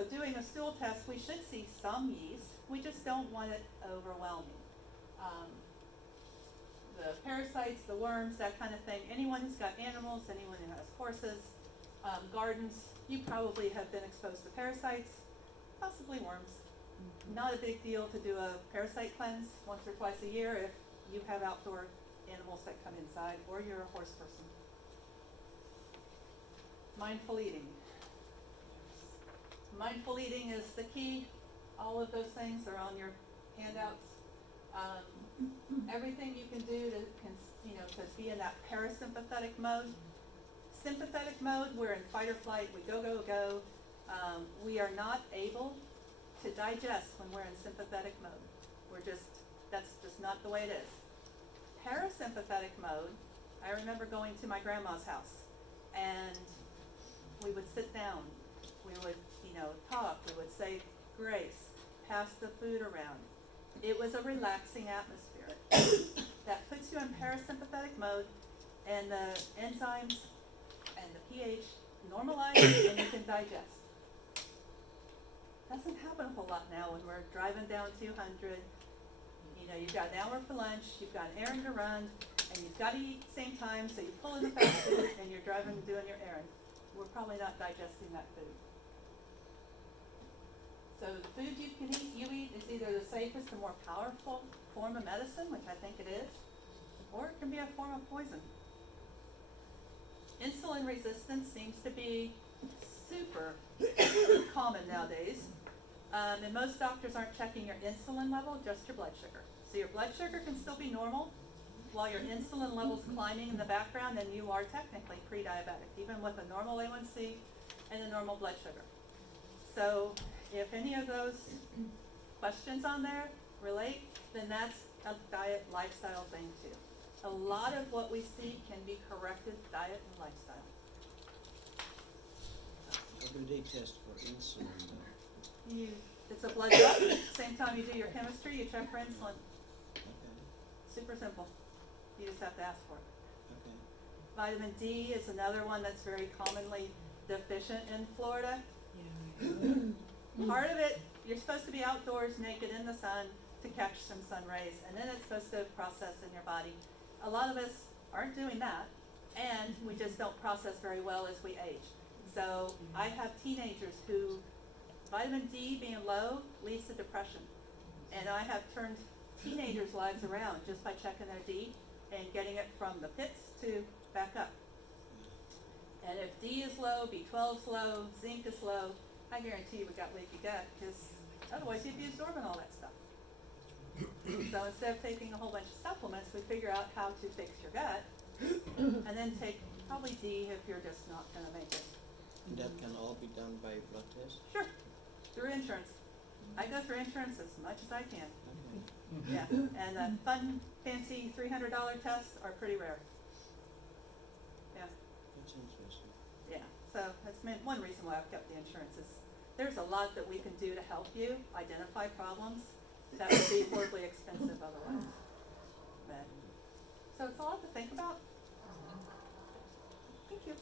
So doing a stool test, we should see some yeast. We just don't want it overwhelming. The parasites, the worms, that kind of thing. Anyone who's got animals, anyone who has horses, gardens, you probably have been exposed to parasites, possibly worms. Not a big deal to do a parasite cleanse once or twice a year if you have outdoor animals that come inside or you're a horse person. Mindful eating. Mindful eating is the key. All of those things are on your handouts. Everything you can do to be in that parasympathetic mode. Sympathetic mode, we're in fight or flight. We go, go, go. We are not able to digest when we're in sympathetic mode. That's just not the way it is. Parasympathetic mode, I remember going to my grandma's house, and we would sit down. We would, talk. We would say grace, pass the food around. It was a relaxing atmosphere that puts you in parasympathetic mode, and the enzymes and the pH normalize, and you can digest. Doesn't happen a whole lot now when we're driving down 200. You've got an hour for lunch, you've got an errand to run, and you've got to eat at the same time, so you pull in the fast food and you're driving and doing your errand. We're probably not digesting that food. So the food you eat is either the safest and more powerful form of medicine, which I think it is, or it can be a form of poison. Insulin resistance seems to be super common nowadays. And most doctors aren't checking your insulin level, just your blood sugar. So your blood sugar can still be normal while your insulin level's climbing in the background, and you are technically pre-diabetic, even with a normal A1C and a normal blood sugar. So if any of those questions on there relate, then that's a diet lifestyle thing too. A lot of what we see can be corrected diet and lifestyle. How do they test for insulin though? It's a blood draw. Same time you do your chemistry, you check for insulin. Okay. Super simple. You just have to ask for it. Okay. Vitamin D is another one that's very commonly deficient in Florida. Part of it, you're supposed to be outdoors naked in the sun to catch some sun rays, and then it's supposed to process in your body. A lot of us aren't doing that, and we just don't process very well as we age. So I have teenagers who vitamin D being low leads to depression. And I have turned teenagers' lives around just by checking their D and getting it from the pits to back up. And if D is low, B12 is low, zinc is low, I guarantee we got leaky gut, because otherwise you'd be absorbing all that stuff. So instead of taking a whole bunch of supplements, we figure out how to fix your gut, and then take probably D if you're just not going to make it. And that can all be done by blood test? Sure, through insurance. I go through insurance as much as I can. Okay. Yeah, and the fun, fancy $300 tests are pretty rare. Yeah, That's interesting. yeah. So that's one reason why I've kept the insurance is there's a lot that we can do to help you identify problems that would be horribly expensive otherwise. But, so it's a lot to think about. Thank you.